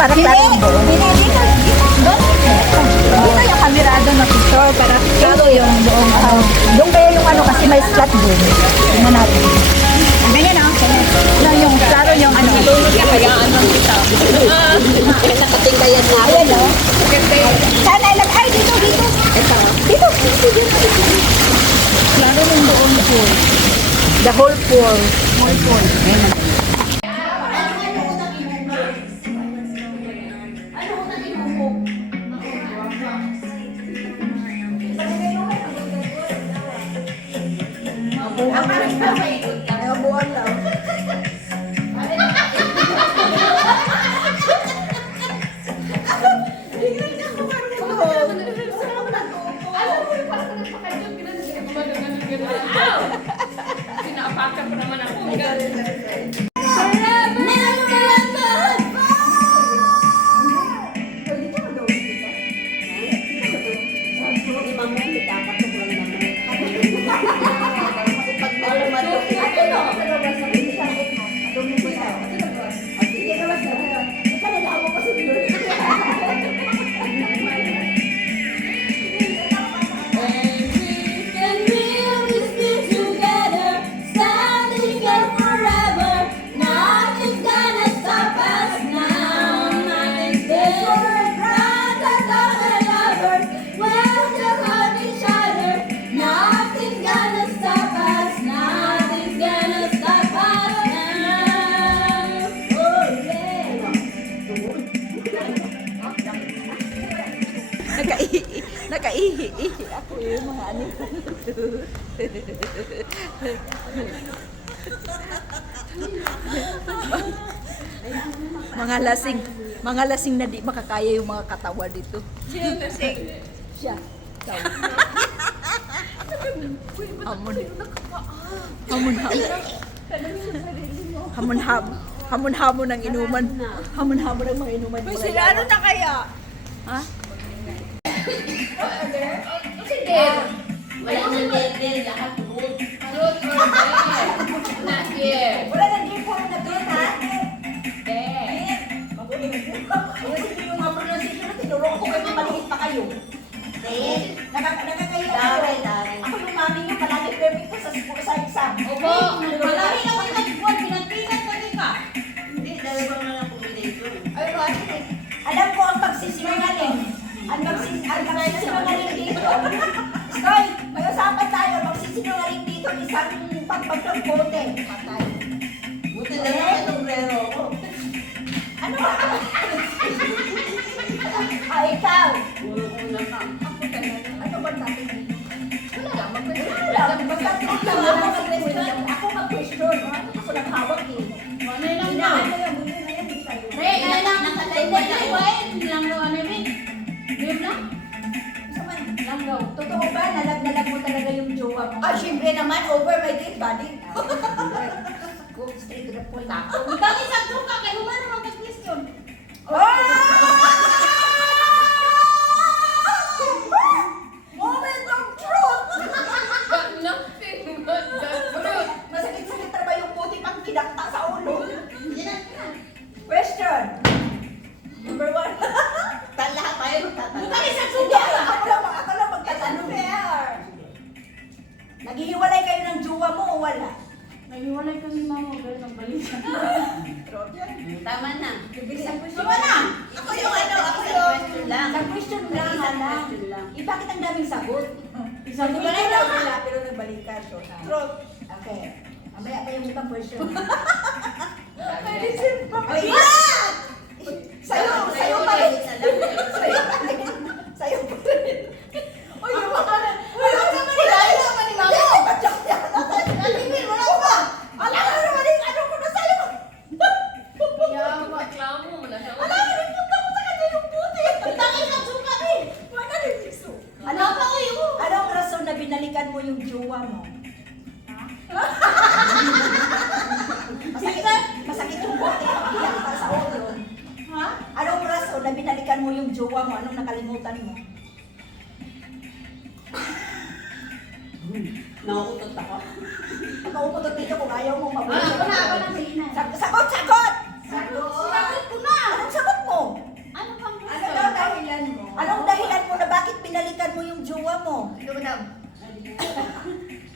Para yung buo. Dito yung kamerado na picture para klaro yung buong. Doon kaya yung ano kasi may slot doon. Tingnan natin. Ganyan na. No, yung klaro yung ano. Tulog ka kaya ano kita. Nakatingkayan na. Ayan o. Sana ilang. Ay, dito. Ito. Dito. Klaro yung buong pool. The whole pool. Whole pool. Ayan na. Pinaapakan ko naman ako. Nakaihi-ihi ako yung mga ano dito. Mga lasing na di makakaya yung mga katawa dito. Sino lasing? Siya. Hamon. Hamon-hamon ng inuman. Hamon-hamon ng mga inuman. Uy, sila ano na kaya? Ha? Sige. Wala nang dede, lahat root. Root or bear? Not here. Wala nang gipo na doon, ha? Bear. Yung mga pronunciation na tinuro ko kayo, maliit pa kayo. Nakakaya Dari, dari. Ako yung mami nyo, palagi perfect ko sa exam. Opo. Palagi naman nag-buwan, pinagpinan pa rin ka. Hindi, dahil ba na lang combination. Ay, alam ko ang pagsisinungaling. Ang pagsisinungaling dito. Skoy, may usapan tayo. Pagsisinungaling dito, isang pagpagpagbote. Patay. Buti na lang may sombrero ko. Ano ba? Ikaw. Puro ko na ka. Ano ba natin? Wala lang. Wala lang. Basta mag-question. Ako mag-question. Ako naghawak eh. Ano lang na? Inaano yung buti na yan. Re, jowa mo? Ah, syempre naman, over my dead body. Go straight to the point. Tapos, Dami sa truka, kayo ba naman mag-question? Moment of truth! but nothing but the truth. Masakit-sakit na ba yung puti pang kinakta sa ulo? Yan na. Question. Number 1. Lahat tayo magtatanong. Dami sa Hindi, truka. ako lang magtatanong. Fair. Naghihiwalay kayo ng jowa mo o wala? Naghiwalay kami mama, pero nagbalikan. Tama na. Tama na! Ako yung question lang. Sa question lang, Isang alam. question lang. Bakit ang daming sagot? Isang Hindi tulay ko lang. wala, pero nagbalikan. So, truth. Okay. Mamaya pa yung ibang question. Ay, Sa'yo pa rin. Sa'yo pa rin. Sa'yo pa rin. Uy, yung mga na. Uy, yung mga na. Ay, naman ni Mamo. Alimin, wala ko ba? Alam mo naman yung ano ko na sa'yo. Reklamo mo na siya. Alam mo, nagpunta ko sa kanya yung puti. Dami sa suka eh. Wala rin gusto. Anong rason na binalikan mo yung jowa mo? Masakit yung bote, pakiyak ka sa ulo. Ha? Anong rason na binalikan mo yung jowa mo? Anong nakalimutan mo? Nauutot ako. Nakauputot dito kung ayaw mong mabuhay. Ako na, sige na. Sagot! Sagot! Sinagot ko na. Anong sagot mo? Ano pang Ano question? daw dahilan mo? Anong dahilan mo na bakit binalikan mo yung jowa mo? Ito ba daw?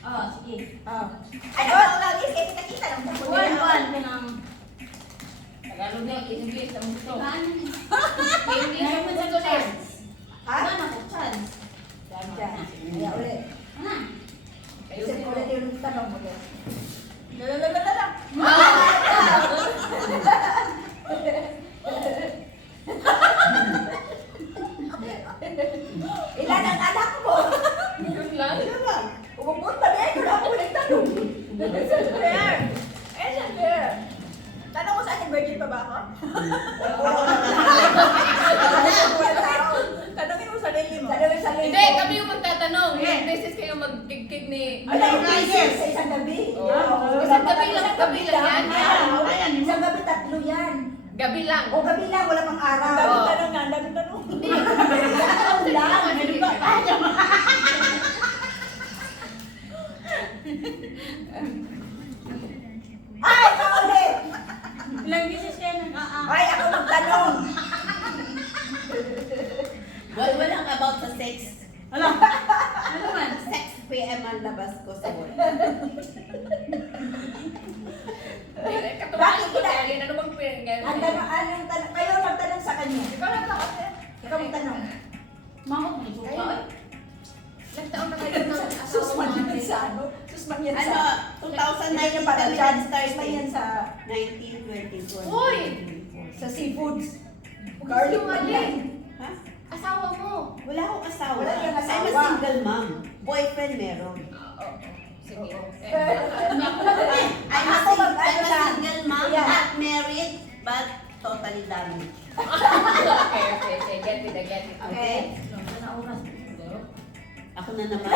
Oh, sige. Ano daw lagi? Kaya kita-kita lang mo. Buwan pinang... Tagalog na, English ang gusto. Paano? English ang Ngayon mo sa gusto din. chance. Ha? Wala na ko chance. Diyan. Kaya ulit. Ano? Kayo Isip din. ko ulit yung tanong mo. Lalalala. Ilan ang anak mo? Yun lang. Umupunta na yun. Wala ko nagtanong. Fair. Fair. Tanong mo sa akin, virgin pa ba ako? Tanongin mo sarili mo. Tanongin sarili mo. Hindi, kami yung magtatanong. Ilang beses kayo magkikik ni... Ay, yes, sa isang gabi. Oo. Isang gabi lang yan. Ayan. Isang gabi, 3 yan. Gabi lang. O gabi lang, wala pang araw. Oo. Tanong nga, dami tanong. Hindi. Tanong lang. Sige, Ay, ikaw ulit. Ilang beses kayo nag-aa? Ay, ako magtanong. Walang about sa sex. Ano? Ano man? 6 p.m. ang labas ko sa work. Katumahan ko dahil ano bang pinag Ang tanong, anong tanong? Kayo magtanong sa kanya. Ikaw lang ako. Ikaw magtanong. Mamot mo yung suka. Ay. Ilang taon na kayo ng Susman asawa yan mo? sa ano? Susman yan Ano, sa... 2019 parang kami dyan. nag-start Susman yan sa... 19, 20, 20. Uy! Sa seafoods. Garlic man. Ha? Asawa mo. Wala akong asawa. Wala kang asawa. I'm a single mom. Boyfriend meron. Oo. Sige. I'm a, Ako I'm ano a lang. single mom, Yeah. not married, but totally damaged. Okay. Get it. Okay? Ano oras? Ako na naman.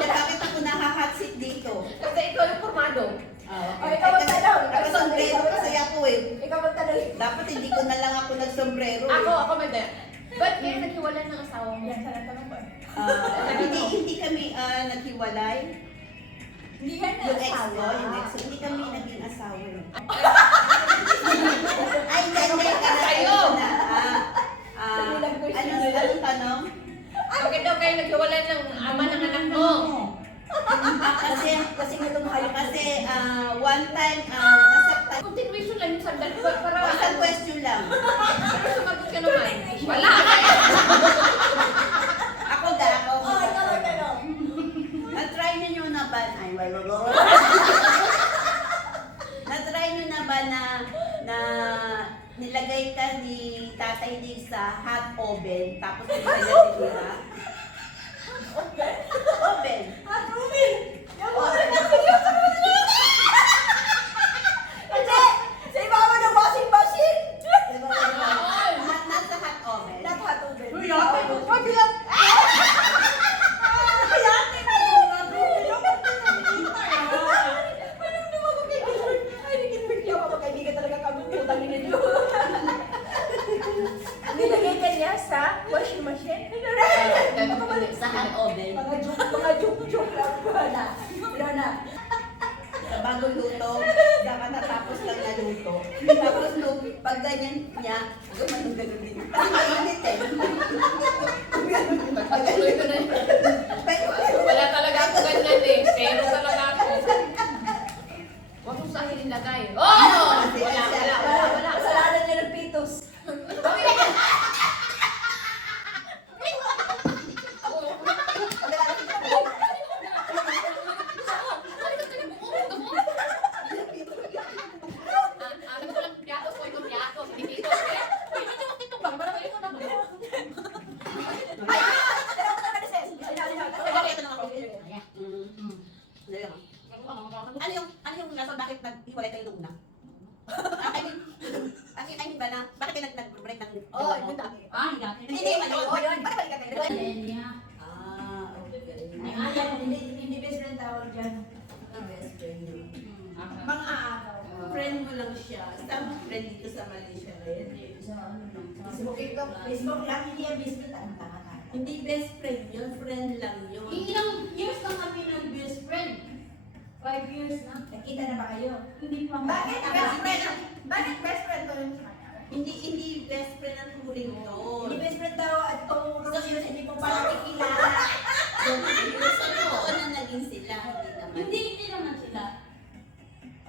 Bakit ako nakahot seat dito? Kasi ikaw yung formado. Ay, ikaw magtanong. Nag-sombrero kasi ako eh. Ikaw magtanong. Dapat hindi ko na lang ako nag-sombrero eh. Ako mada. Ba't kayo naghiwalay ng asawa mo? Yan, sana tanong ko. Hindi kami naghiwalay. Hindi yan Yung ex ko, hindi kami naging asawa eh. Ay, hindi. Sa'yo. Anong tanong? Bakit daw kayo naghiwalay ng ama ng anak mo? Kasi nga tumahayok Kasi one time, nasaktan. Continuation lang yung sandal para Isang question lang. pero sumagot ka naman. Wala. Ako. Oh, ikaw magtanong. Na-try niyo na ba? Ay, Na-try niyo na ba na nilagay ka ni Tatay Dig sa hot oven tapos nilagay na tinira? Oven. Ah, Ruben! Yan mo na Hindi! Sa ibabaw ng washing machine! Nasa hot oven. Not hot oven. Uy, ate, Wag lang! Ay, ate mo! Nilagay ka niya sa washing machine. Sa hot oven. Mga joke lang ba na. Na. Bago luto, dapat natapos lang na luto. Tapos pag ganyan niya, gumanong ganun din. Kasi mainit eh. Pagpatuloy ko na yun. Wala talaga ako ganyan eh. Zero talaga ako. Huwag mo sa akin ilagay. Oh! Wala. Kasalanan niya ng pitos. Ano yung rason bakit naghiwalay kayo nung una? I mean ba na, bakit kayo nag-break ng... Oh, yun na. Hindi, ano yun? Oh, yun. Bakit balik ka kayo? Okay. Hindi best friend tawag dyan. Ang best friend yun. Mga aagaw. Friend mo lang siya. Isang friend dito sa Malaysia rin. Facebook lang, hindi yung business. Ang tanga ka. Hindi best friend yun, friend lang yun. Ilang years lang kami ng best friend? 5 years na. Nakita na ba kayo? Hindi pa. Bakit best friend? Bakit best friend ko yun? Hindi best friend ang turing doon. Hindi best friend daw at itong Rosio, hindi mo pala kikilala. Sa totoo na naging sila, hindi naman. Hindi naman sila.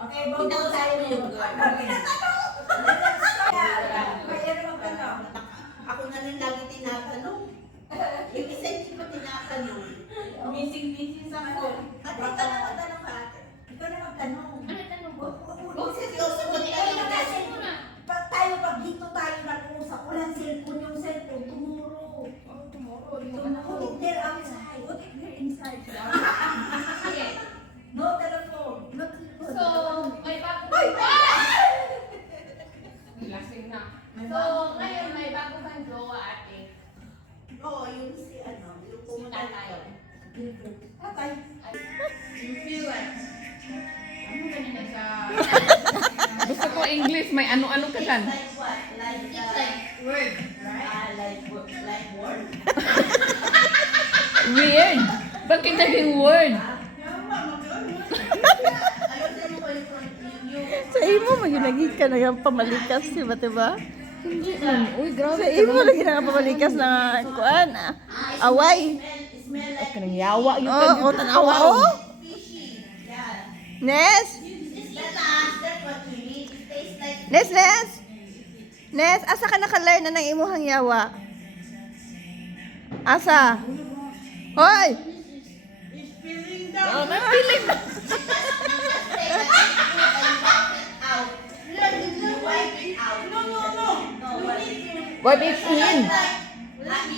Okay, bago tayo yung Ako na rin lagi tinatanong. Yung isa hindi pa tinatanong. Missing ako. At ikaw na magtanong ka. Ikaw na magtanong. Ano tanong ko? Kung seryoso mo Ikaw na tinanong kasi. Pag dito tayo nag-uusap, walang cellphone yung cellphone. Tomorrow. Put it there outside. Put it there inside. Sige. No telephone. No telephone. So, may bago... Lasing na. So, ngayon may bago kang jowa ate. Oo, yung si ano, yung pumunta tayo. Tatay. You feel like... Ano ganun na sa... Gusto ko English, may ano-ano ka dyan. Like what? Like, It's like word, right? like word. Weird. Bakit naging word? Ayun sa ko yung Sa imo mo yung lagi ka na pamalikas, diba, diba? Hindi man. Uy, grabe. Sa imo lagi na pamalikas na kuan. Away. smell like Kanang yawa yung Oo, tanawa oh. fishy. Yeah. Nes. Just eat that's what you need. It tastes like Nes. Nes, asa ka naka-learn na ng imuhang yawa? Asa? Hoy! Oh, may feeling. wipe it out. No. Wipe it in.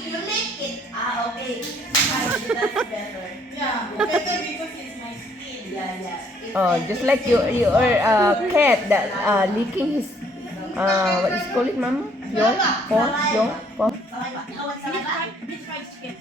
You lick it. Okay. Fine, that's better. Yeah, better because it's my skin. Yeah. Oh, just like your cat that licking his what is call it, mama? Your paw. Okay ba? Ikaw ang sarap? Deep fried chicken.